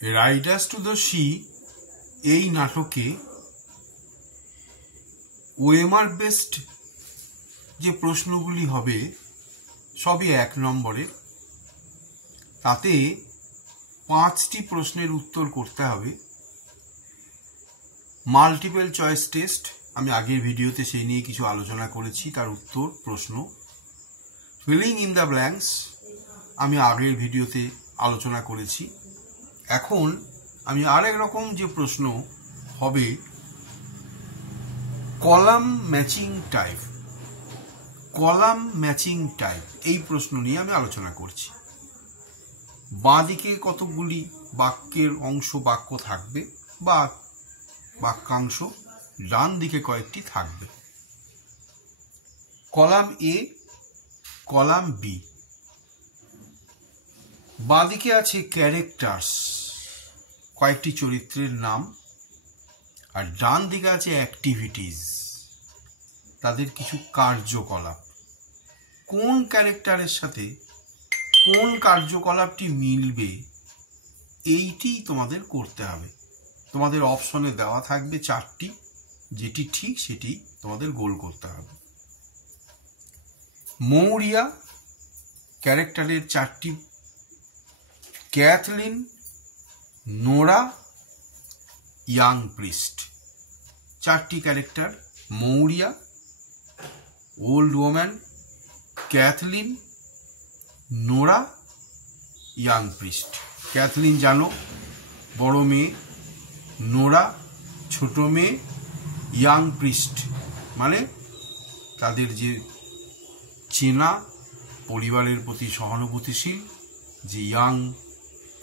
Riders to the sea এই নাটকে OMR based যে প্রশ্নগুলি হবে সবই 1 নম্বরে। তাতে 5টি প্রশ্নের উত্তর করতে হবে। মাল্টিপল চয়েস টেস্ট আমি আগের ভিডিওতে সেই নিয়ে কিছু আলোচনা করেছি, তার উত্তর প্রশ্ন। ফিলিং ইন দ্য ব্ল্যাঙ্কস আমি আগের ভিডিওতে আলোচনা করেছি। এখন আমি আরেক রকম যে প্রশ্ন হবে, column matching type. Column matching type এই প্রশ্ন নিয়ে আমি আলোচনা করছি। বাঁ দিকে কতগুলি বাক্যের বাক্য থাকবে বা বাক্যাংশ, ডান দিকে কয়েকটি থাকবে। Column A, column B. বাঁ দিকে আছে ক্যারেক্টার্স, কয়েকটি চরিত্রের নাম, আর ডান দিকে আছে অ্যাক্টিভিটিস, তাদের কিছু কার্যকলাপ। কোন ক্যারেক্টারের সাথে কোন কার্যকলাপটি মিলবে এইটি তোমাদের করতে হবে। তোমাদের অপশনে দেওয়া থাকবে 4টি, যেটি ঠিক সেটি তোমাদের গোল করতে হবে। মৌরিয়া ক্যারেক্টারের 4টি, ক্যাথলিন, নোরা, ইয়াং প্রিস্ট। 4টি character: Maurya, old woman, Cathleen, Nora, young priest. Cathleen জানো, বড় মেয়ে; নোরা ছোট মেয়ে; ইয়াং প্রিস্ট মানে তাদের যে চেনা, পরিবারের প্রতি সহানুভূতিশীল, যে ইয়াং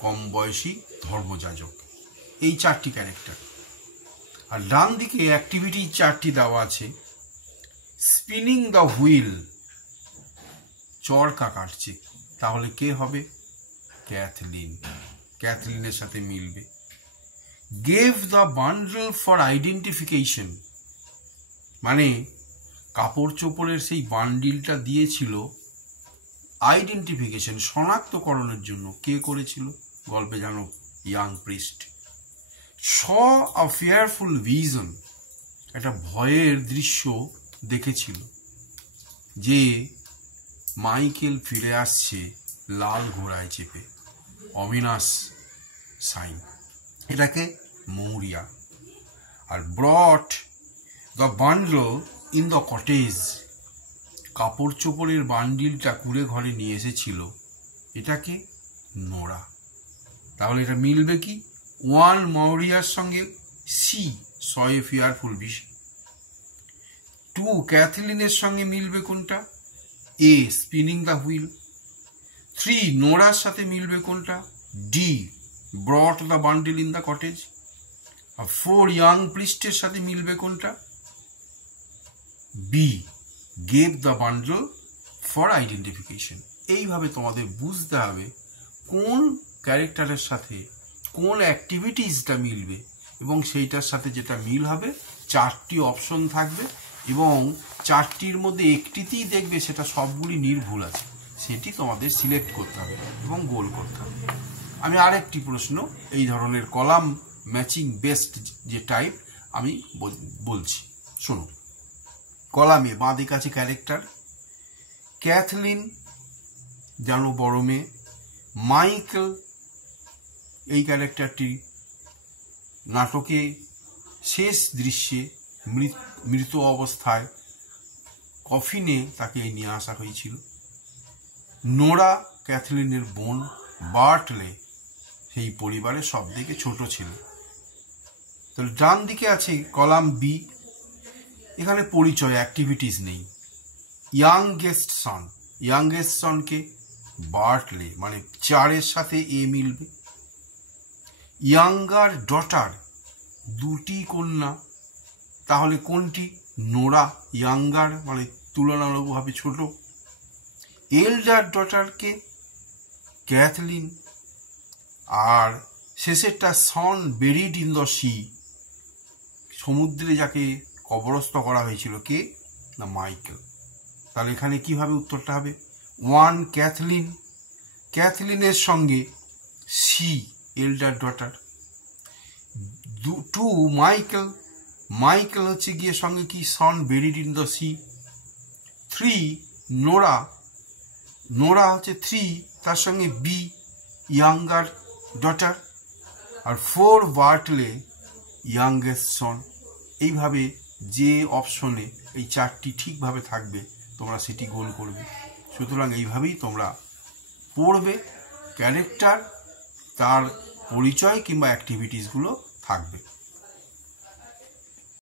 কম বয়সী ধর্মযাজক। এই 4টি ক্যারেক্টার। আর ডান দিকে অ্যাক্টিভিটি 4টি দেওয়া আছে। স্পিনিং দ্য হুইল, চরকা কাটছে, তাহলে কে হবে? ক্যাথলিন। ক্যাথলিনের সাথে মিলবে। Gave the bundle for identification, মানে কাপড় চোপড়ের সেই বান্ডিলটা দিয়েছিল আইডেন্টিফিকেশন, শনাক্তকরণের জন্য। কে করেছিল? গল্পে জানো, ইয়াং প্রিস্ট। স আ ফিয়ারফুল ভিশন, একটা ভয়ের দৃশ্য দেখেছিল, যে মাইকেল ফিরে আসছে লাল ঘোড়ায় চেপে, অমিনাস সাইন। এটাকে মৌরিয়া। আর brought the bundle in the cottage, কাপড় চোপড়ের বান্ডিলটা কুড়ে ঘরে নিয়ে এসেছিল, এটাকে নোরা। তাহলে এটা মিলবে কি? 1 মৌরিয়ার সঙ্গে সি, সয়ে ফিয়ারফুল ভিশন। 2 ক্যাথলিনের সঙ্গে মিলবে কোনটা? A, spinning the wheel. 3 নোরার সাথে মিলবে কোনটা? D, brought the bundle in the cottage. আর 4 ইয়াং প্রিস্টের সাথে মিলবে কোনটা? B, gave the bundle for identification. এইভাবে তোমাদের বুঝতে হবে কোন ক্যারেক্টারের সাথে কোন অ্যাক্টিভিটিসটা মিলবে, এবং সেইটার সাথে যেটা মিল হবে 4টি অপশন থাকবে, এবং 4টির মধ্যে একটিতেই দেখবে সেটা সবগুলি নির্ভুল আছে, সেটি তোমাদের সিলেক্ট করতে হবে এবং গোল করতে হবে। আমি আরেকটি প্রশ্ন এই ধরনের কলাম ম্যাচিং বেস্ট যে টাইপ আমি বলছি, শোনো। কলামে বাঁ দিকে আছে ক্যারেক্টার। ক্যাথলিন জানো, বড় মেয়ে। মাইকেল, এই ক্যারেক্টারটি নাটকে শেষ দৃশ্যে মৃত অবস্থায় কফিনে তাকে নিয়ে আসা হয়েছিল। নোরা ক্যাথলিনের বোন। বার্টলে সেই পরিবারের সব থেকে ছোট ছিল। তাহলে ডান দিকে আছে কলাম বি, এখানে পরিচয়, অ্যাক্টিভিটিস নেই। ইয়াংগেস্ট সন, ইয়াংগেস্ট সনকে বার্টলে, মানে 4-এর সাথে এ মিলবে। ইয়াঙ্গার ডটার, 2টি কন্যা, তাহলে কোনটি? নোরা। ইয়াঙ্গার মানে তুলনামূলকভাবে ছোট। এল্ডার ডটারকে ক্যাথলিন। আর শেষেরটা son buried in the sea, সমুদ্রে যাকে কবরস্থ করা হয়েছিল, কে? না, মাইকেল। তাহলে এখানে কিভাবে উত্তরটা হবে? 1 ক্যাথলিন, ক্যাথলিনের সঙ্গে C elder daughter. 2 Michael, Michael হচ্ছে গিয়ে সঙ্গে কি son buried in the sea. 3 Nora, Nora হচ্ছে 3 তার সঙ্গে বি ইয়াঙ্গার ডটার। আর 4 বার্টলে ইয়াংগেস্ট সন। এইভাবে যে অপশনে এই 4টি ঠিকভাবে থাকবে তোমরা সেটি গোল করবে। সুতরাং এইভাবেই তোমরা পড়বে, ক্যারেক্টার তার পরিচয় কিংবা অ্যাক্টিভিটিসগুলো থাকবে।